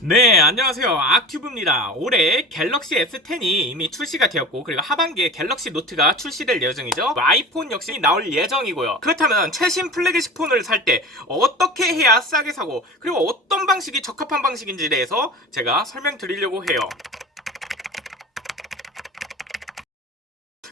네, 안녕하세요. 악튜브입니다. 올해 갤럭시 S10이 이미 출시가 되었고, 그리고 하반기에 갤럭시 노트가 출시될 예정이죠. 아이폰 역시 나올 예정이고요. 그렇다면 최신 플래그십 폰을 살 때 어떻게 해야 싸게 사고, 그리고 어떤 방식이 적합한 방식인지에 대해서 제가 설명드리려고 해요.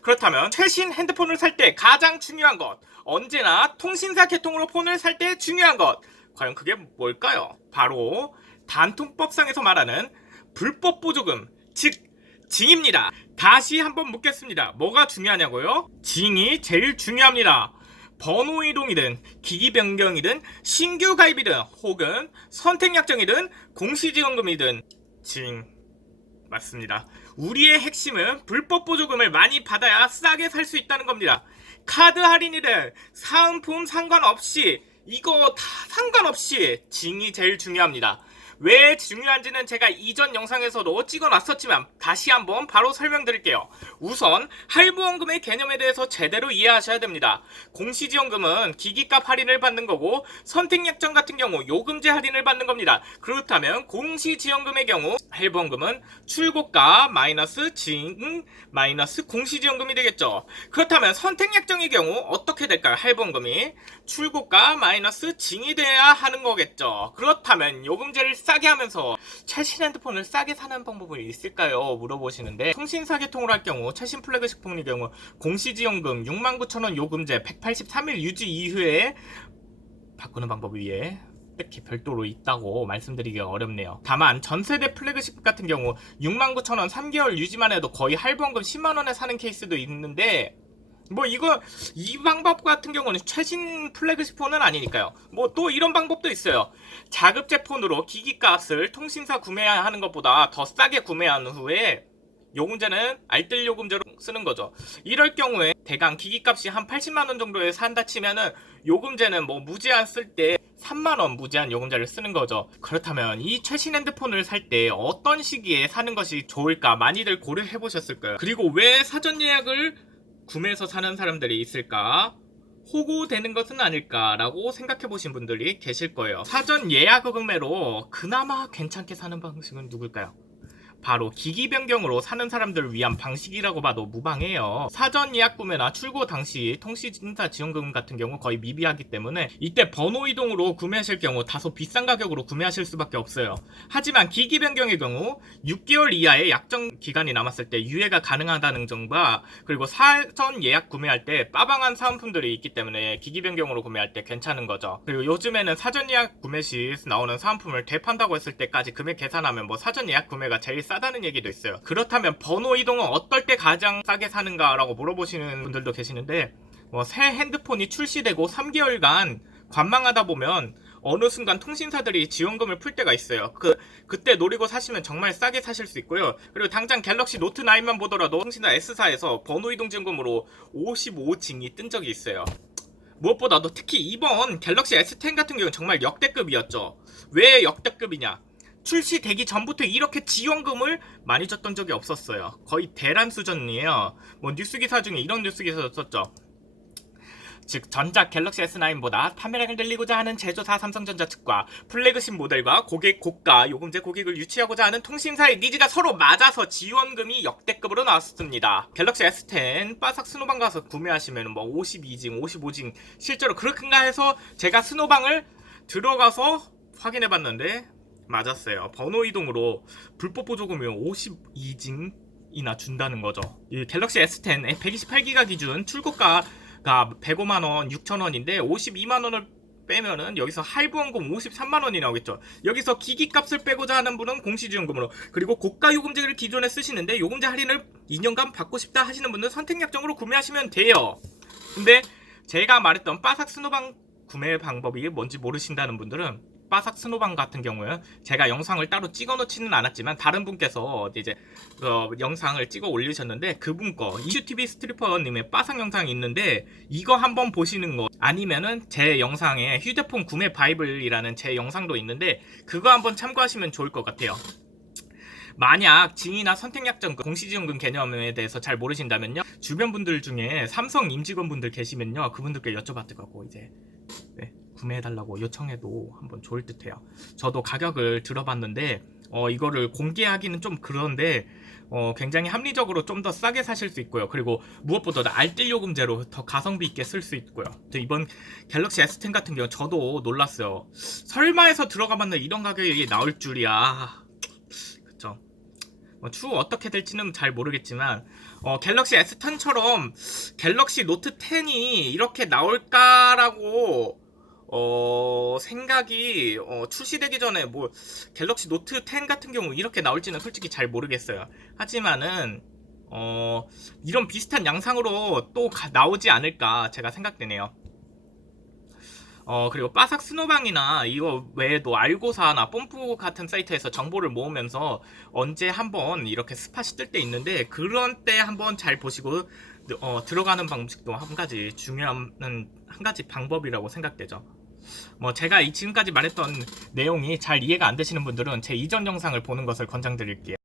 그렇다면 최신 핸드폰을 살 때 가장 중요한 것, 언제나 통신사 계통으로 폰을 살 때 중요한 것, 과연 그게 뭘까요? 바로 단통법상에서 말하는 불법 보조금, 즉 징입니다. 다시 한번 묻겠습니다. 뭐가 중요하냐고요? 징이 제일 중요합니다. 번호 이동이든 기기 변경이든 신규 가입이든 혹은 선택 약정이든 공시지원금이든 징 맞습니다. 우리의 핵심은 불법 보조금을 많이 받아야 싸게 살 수 있다는 겁니다. 카드 할인이든 사은품 상관없이 이거 다 상관없이 징이 제일 중요합니다. 왜 중요한지는 제가 이전 영상에서도 찍어놨었지만 다시 한번 바로 설명드릴게요. 우선 할부원금의 개념에 대해서 제대로 이해하셔야 됩니다. 공시지원금은 기기값 할인을 받는 거고 선택약정 같은 경우 요금제 할인을 받는 겁니다. 그렇다면 공시지원금의 경우 할부원금은 출고가 마이너스 징 마이너스 공시지원금이 되겠죠. 그렇다면 선택약정의 경우 어떻게 될까요? 할부원금이 출고가 마이너스 징이 돼야 하는 거겠죠. 그렇다면 요금제를 싸게 하면서 최신 핸드폰을 싸게 사는 방법이 있을까요? 물어보시는데 통신사 개통을 할 경우 최신 플래그십 폰의 경우 공시지원금 69,000원 요금제 183일 유지 이후에 바꾸는 방법 위에 특히 별도로 있다고 말씀드리기가 어렵네요. 다만 전세대 플래그십 같은 경우 69,000원 3개월 유지만 해도 거의 할부원금 10만원에 사는 케이스도 있는데 이 방법 같은 경우는 최신 플래그십 폰은 아니니까요. 또 이런 방법도 있어요. 자급제 폰으로 기기값을 통신사 구매하는 것보다 더 싸게 구매한 후에 요금제는 알뜰 요금제로 쓰는 거죠. 이럴 경우에 대강 기기값이 한 80만원 정도에 산다 치면은 요금제는 무제한 쓸 때 3만원 무제한 요금제를 쓰는 거죠. 그렇다면 이 최신 핸드폰을 살 때 어떤 시기에 사는 것이 좋을까 많이들 고려해 보셨을 거예요. 그리고 왜 사전 예약을 구매해서 사는 사람들이 있을까? 호구되는 것은 아닐까라고 생각해 보신 분들이 계실 거예요. 사전 예약 구매로 그나마 괜찮게 사는 방식은 누굴까요? 바로 기기 변경으로 사는 사람들을 위한 방식이라고 봐도 무방해요. 사전 예약 구매나 출고 당시 통신사 지원금 같은 경우 거의 미비하기 때문에 이때 번호 이동으로 구매하실 경우 다소 비싼 가격으로 구매하실 수밖에 없어요. 하지만 기기 변경의 경우 6개월 이하의 약정 기간이 남았을 때 유예가 가능하다는 점과 그리고 사전 예약 구매할 때 빠방한 사은품들이 있기 때문에 기기 변경으로 구매할 때 괜찮은 거죠. 그리고 요즘에는 사전 예약 구매 시 나오는 사은품을 되판다고 했을 때까지 금액 계산하면 사전 예약 구매가 제일 싸다는 얘기도 있어요. 그렇다면 번호 이동은 어떨 때 가장 싸게 사는가 라고 물어보시는 분들도 계시는데 새 핸드폰이 출시되고 3개월간 관망하다 보면 어느 순간 통신사들이 지원금을 풀 때가 있어요. 그때 노리고 사시면 정말 싸게 사실 수 있고요. 그리고 당장 갤럭시 노트 9만 보더라도 통신사 S사에서 번호 이동 지원금으로 55징이 뜬 적이 있어요. 무엇보다도 특히 이번 갤럭시 S10 같은 경우는 정말 역대급이었죠. 왜 역대급이냐? 출시되기 전부터 이렇게 지원금을 많이 줬던 적이 없었어요. 거의 대란 수준이에요. 뉴스 기사 중에 이런 뉴스 기사도 썼죠. 즉 전작 갤럭시 S9보다 판매량을 늘리고자 하는 제조사 삼성전자 측과 플래그십 모델과 고가 요금제 고객을 유치하고자 하는 통신사의 니즈가 서로 맞아서 지원금이 역대급으로 나왔습니다. 갤럭시 S10 바삭 스노방 가서 구매하시면 52징, 55징 실제로 그렇게인가 해서 제가 스노방을 들어가서 확인해봤는데 맞았어요. 번호 이동으로 불법 보조금이 52징이나 준다는 거죠. 이 갤럭시 S10 128기가 기준 출고가 105만원, 6천원인데 52만원을 빼면은 여기서 할부원금 53만원이 나오겠죠. 여기서 기기값을 빼고자 하는 분은 공시지원금으로, 그리고 고가 요금제를 기존에 쓰시는데 요금제 할인을 2년간 받고 싶다 하시는 분은 선택약정으로 구매하시면 돼요. 근데 제가 말했던 바삭 스노방 구매 방법이 뭔지 모르신다는 분들은 바삭 스노방 같은 경우에 제가 영상을 따로 찍어 놓지는 않았지만 다른 분께서 이제 영상을 찍어 올리셨는데 그분 거 이슈TV 스트리퍼님의 바삭 영상이 있는데 이거 한번 보시는 거, 아니면은 제 영상에 휴대폰 구매 바이블이라는 제 영상도 있는데 그거 한번 참고하시면 좋을 것 같아요. 만약 징이나 선택약정 공시지원금 개념에 대해서 잘 모르신다면요, 주변 분들 중에 삼성 임직원분들 계시면요 그분들께 여쭤봤더라고 이제 구매해달라고 요청해도 한번 좋을 듯해요. 저도 가격을 들어봤는데 이거를 공개하기는 좀 그런데 굉장히 합리적으로 좀 더 싸게 사실 수 있고요. 그리고 무엇보다 알뜰 요금제로 더 가성비 있게 쓸 수 있고요. 이번 갤럭시 S10 같은 경우 저도 놀랐어요. 설마 해서 들어가봤는데 이런 가격이 나올 줄이야. 그쵸. 추후 어떻게 될지는 잘 모르겠지만 갤럭시 S10처럼 갤럭시 노트 10이 이렇게 나올까라고 생각이 출시되기 전에 뭐 갤럭시 노트 10 같은 경우 이렇게 나올지는 솔직히 잘 모르겠어요. 하지만은 이런 비슷한 양상으로 또 나오지 않을까 제가 생각되네요. 그리고 빠삭 스노방이나 이거 외에도 알고사나 뽐뿌 같은 사이트에서 정보를 모으면서 언제 한번 이렇게 스팟이 뜰 때 있는데 그런 때 한번 잘 보시고 들어가는 방식도 한 가지 중요한 한 가지 방법이라고 생각되죠. 제가 지금까지 말했던 내용이 잘 이해가 안 되시는 분들은 제 이전 영상을 보는 것을 권장드릴게요.